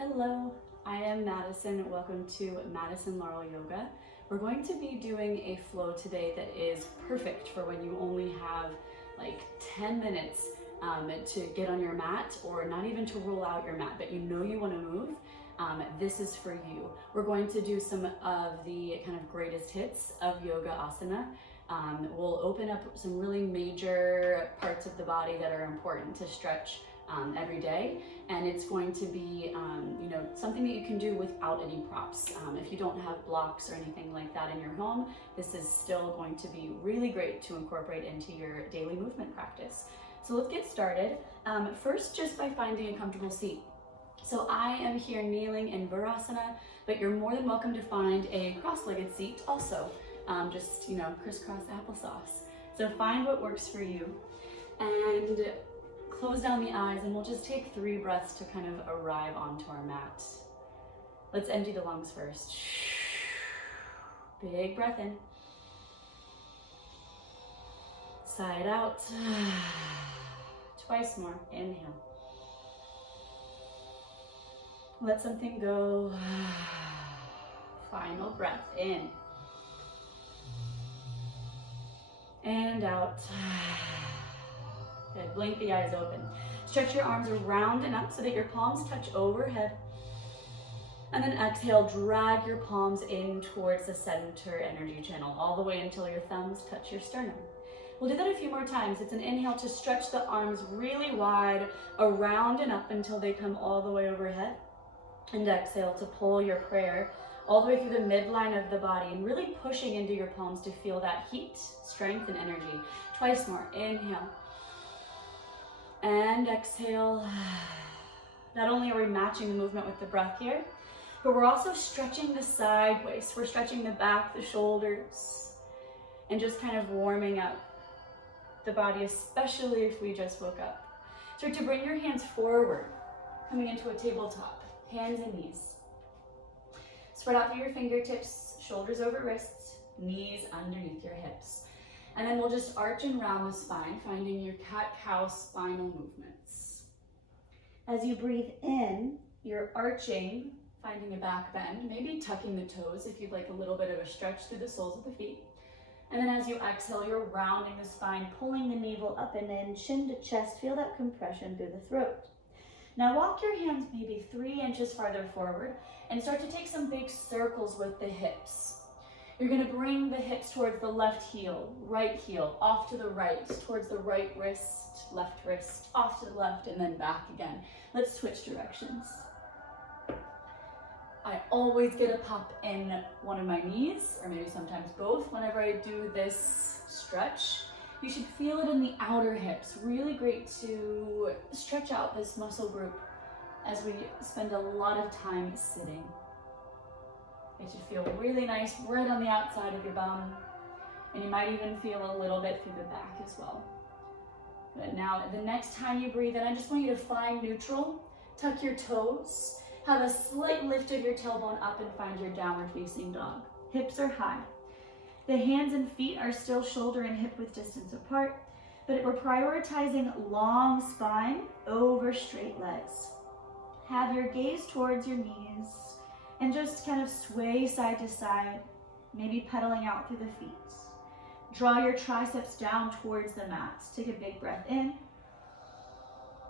Hello, I am Madison. Welcome to Madison Laurel Yoga. We're going to be doing a flow today that is perfect for when you only have like 10 minutes to get on your mat, or not even to roll out your mat, but you know you want to move. This is for you. We're going to do some of the kind of greatest hits of yoga asana. We'll open up some really major parts of the body that are important to stretch every day, and it's going to be something that you can do without any props. If you don't have blocks or anything like that in your home, this is still going to be really great to incorporate into your daily movement practice. So let's get started. First, just by finding a comfortable seat. So I am here kneeling in Virasana, but you're more than welcome to find a cross-legged seat also, just crisscross applesauce. So find what works for you, and close down the eyes, and we'll just take 3 breaths to kind of arrive onto our mat. Let's empty the lungs first. Big breath in. Side out. Twice more. Inhale. Let something go. Final breath in. And out. Good. Blink the eyes open. Stretch your arms around and up so that your palms touch overhead. And then exhale, drag your palms in towards the center energy channel, all the way until your thumbs touch your sternum. We'll do that a few more times. It's an inhale to stretch the arms really wide, around and up until they come all the way overhead. And exhale to pull your prayer all the way through the midline of the body, and really pushing into your palms to feel that heat, strength, and energy. Twice more. Inhale. And exhale. Not only are we matching the movement with the breath here, but we're also stretching the side waist. We're stretching the back, the shoulders, and just kind of warming up the body, especially if we just woke up. Start to bring your hands forward, coming into a tabletop, hands and knees. Spread out through your fingertips, shoulders over wrists, knees underneath your hips. And then we'll just arch and round the spine, finding your cat-cow spinal movements. As you breathe in, you're arching, finding a back bend, maybe tucking the toes if you'd like a little bit of a stretch through the soles of the feet. And then as you exhale, you're rounding the spine, pulling the navel up and in, chin to chest. Feel that compression through the throat. Now walk your hands maybe 3 inches farther forward and start to take some big circles with the hips. You're going to bring the hips towards the left heel, right heel, off to the right, towards the right wrist, off to the left, and then back again. Let's switch directions. I always get a pop in one of my knees, or maybe sometimes both, whenever I do this stretch. You should feel it in the outer hips. Really great to stretch out this muscle group as we spend a lot of time sitting. It should feel really nice right on the outside of your bum, and you might even feel a little bit through the back as well. But now, the next time you breathe in, I just want you to find neutral, tuck your toes, have a slight lift of your tailbone up, and find your downward facing dog. Hips are high. The hands and feet are still shoulder and hip width distance apart, but we're prioritizing long spine over straight legs. Have your gaze towards your knees and just kind of sway side to side, maybe pedaling out through the feet. Draw your triceps down towards the mat. Take a big breath in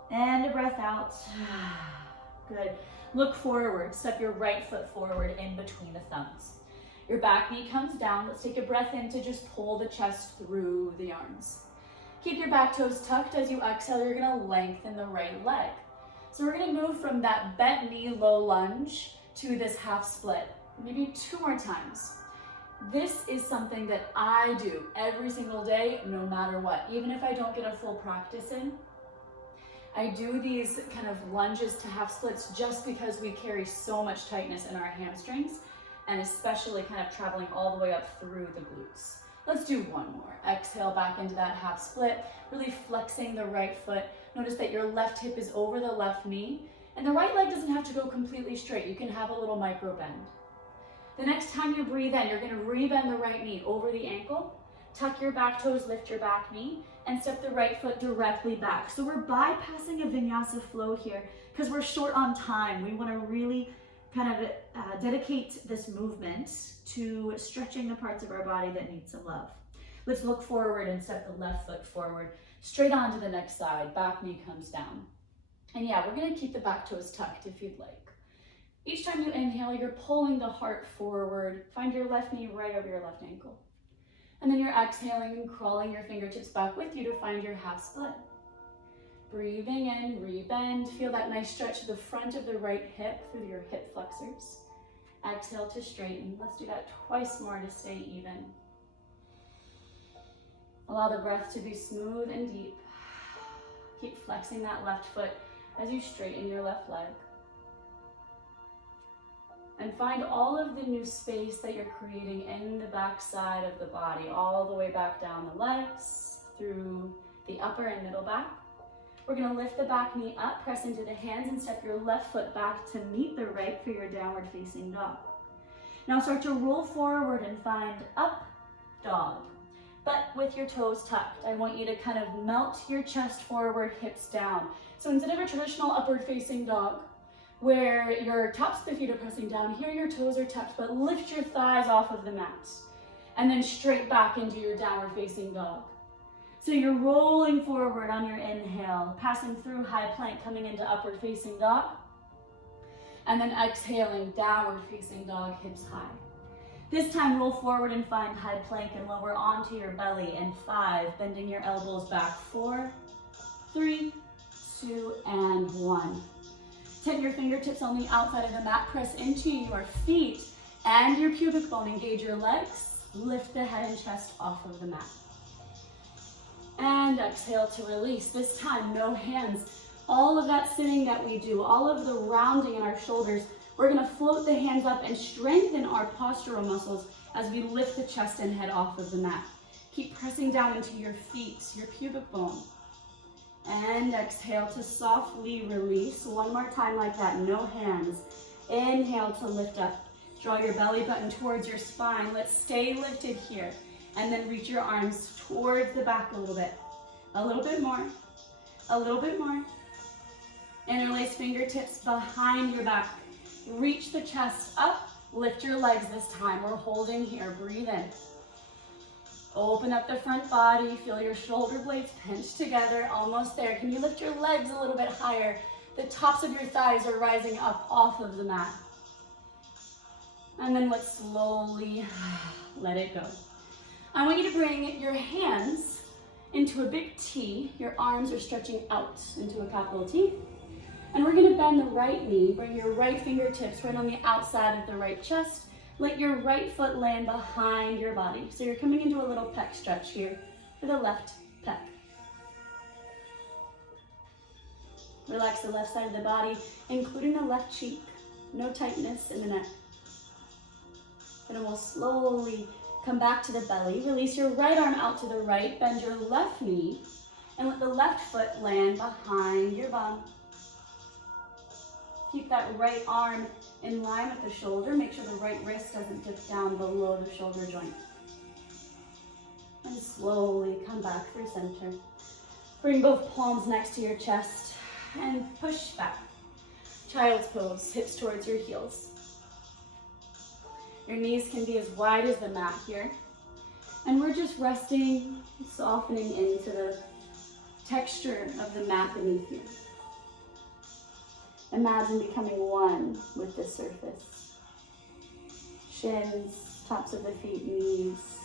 and a breath out. Good. Look forward. Step your right foot forward in between the thumbs. Your back knee comes down. Let's take a breath in to just pull the chest through the arms. Keep your back toes tucked. As you exhale, you're going to lengthen the right leg. So we're going to move from that bent knee low lunge to this half split, maybe 2 more times. This is something that I do every single day, no matter what. Even if I don't get a full practice in, I do these kind of lunges to half splits just because we carry so much tightness in our hamstrings, and especially kind of traveling all the way up through the glutes. Let's do 1 more. Exhale back into that half split, really flexing the right foot. Notice that your left hip is over the left knee, and the right leg doesn't have to go completely straight. You can have a little micro bend. The next time you breathe in, you're going to rebend the right knee over the ankle, Tuck your back toes, lift your back knee, and step the right foot directly back. So we're bypassing a vinyasa flow here because we're short on time. We want to really kind of dedicate this movement to stretching the parts of our body that need some love. Let's look forward and step the left foot forward, straight on to the next side, back knee comes down. And yeah, we're gonna keep the back toes tucked if you'd like. Each time you inhale, you're pulling the heart forward. Find your left knee right over your left ankle. And then you're exhaling and crawling your fingertips back with you to find your half split. Breathing in, rebend. Feel that nice stretch to the front of the right hip through your hip flexors. Exhale to straighten. Let's do that twice more to stay even. Allow the breath to be smooth and deep. Keep flexing that left foot as you straighten your left leg. And find all of the new space that you're creating in the back side of the body, all the way back down the legs, through the upper and middle back. We're gonna lift the back knee up, press into the hands, and step your left foot back to meet the right for your downward facing dog. Now start to roll forward and find up dog, but with your toes tucked. I want you to kind of melt your chest forward, hips down. So instead of a traditional upward facing dog, where your tops of the feet are pressing down, here your toes are tucked, but lift your thighs off of the mat. And then straight back into your downward facing dog. So you're rolling forward on your inhale, passing through high plank, coming into upward facing dog. And then exhaling, downward facing dog, hips high. This time, roll forward and find high plank and lower onto your belly. And 5, bending your elbows back. 4, 3, 2, and 1. Tip your fingertips on the outside of the mat. Press into your feet and your pubic bone. Engage your legs. Lift the head and chest off of the mat. And exhale to release. This time, no hands. All of that sitting that we do, all of the rounding in our shoulders, we're gonna float the hands up and strengthen our postural muscles as we lift the chest and head off of the mat. Keep pressing down into your feet, your pubic bone. And exhale to softly release. One more time like that, no hands. Inhale to lift up. Draw your belly button towards your spine. Let's stay lifted here. And then reach your arms towards the back a little bit. A little bit more. A little bit more. Interlace fingertips behind your back. Reach the chest up. Lift your legs this time. We're holding here. Breathe in. Open up the front body. Feel your shoulder blades pinch together. Almost there. Can you lift your legs a little bit higher? The tops of your thighs are rising up off of the mat. And then let's slowly let it go. I want you to bring your hands into a big T. Your arms are stretching out into a capital T. And we're gonna bend the right knee. Bring your right fingertips right on the outside of the right chest. Let your right foot land behind your body. So you're coming into a little pec stretch here for the left pec. Relax the left side of the body, including the left cheek. No tightness in the neck. And then we'll slowly come back to the belly. Release your right arm out to the right. Bend your left knee. And let the left foot land behind your bum. Keep that right arm in line with the shoulder. Make sure the right wrist doesn't dip down below the shoulder joint. And slowly come back through center. Bring both palms next to your chest and push back. Child's pose, hips towards your heels. Your knees can be as wide as the mat here. And we're just resting, softening into the texture of the mat beneath you. Imagine becoming one with the surface. Shins, tops of the feet, knees,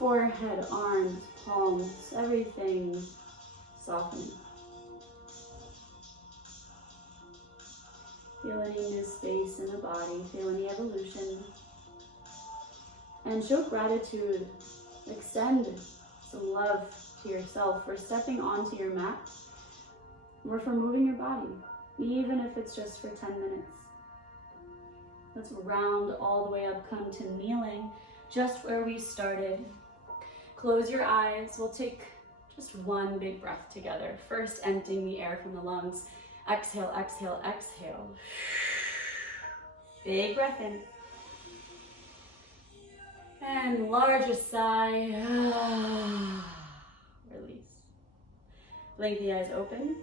forehead, arms, palms, everything softening. Feel any new space in the body, feel any evolution. And show gratitude. Extend some love to yourself for stepping onto your mat or for moving your body. Even if it's just for 10 minutes. Let's round all the way up, come to kneeling, just where we started. Close your eyes. We'll take just one big breath together. First, emptying the air from the lungs. Exhale, exhale, exhale. Big breath in. And largest sigh. Release. Blink the eyes open.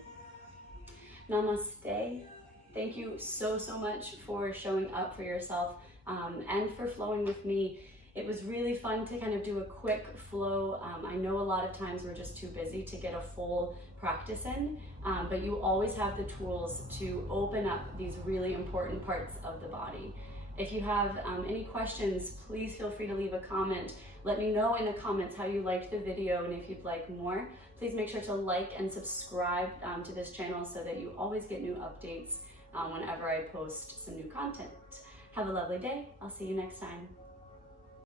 Namaste. Thank you so much for showing up for yourself and for flowing with me. It was really fun to kind of do a quick flow. I know a lot of times we're just too busy to get a full practice in, but you always have the tools to open up these really important parts of the body. If you have any questions, please feel free to leave a comment. Let me know in the comments how you liked the video and if you'd like more. Please make sure to like and subscribe to this channel so that you always get new updates whenever I post some new content. Have a lovely day. I'll see you next time.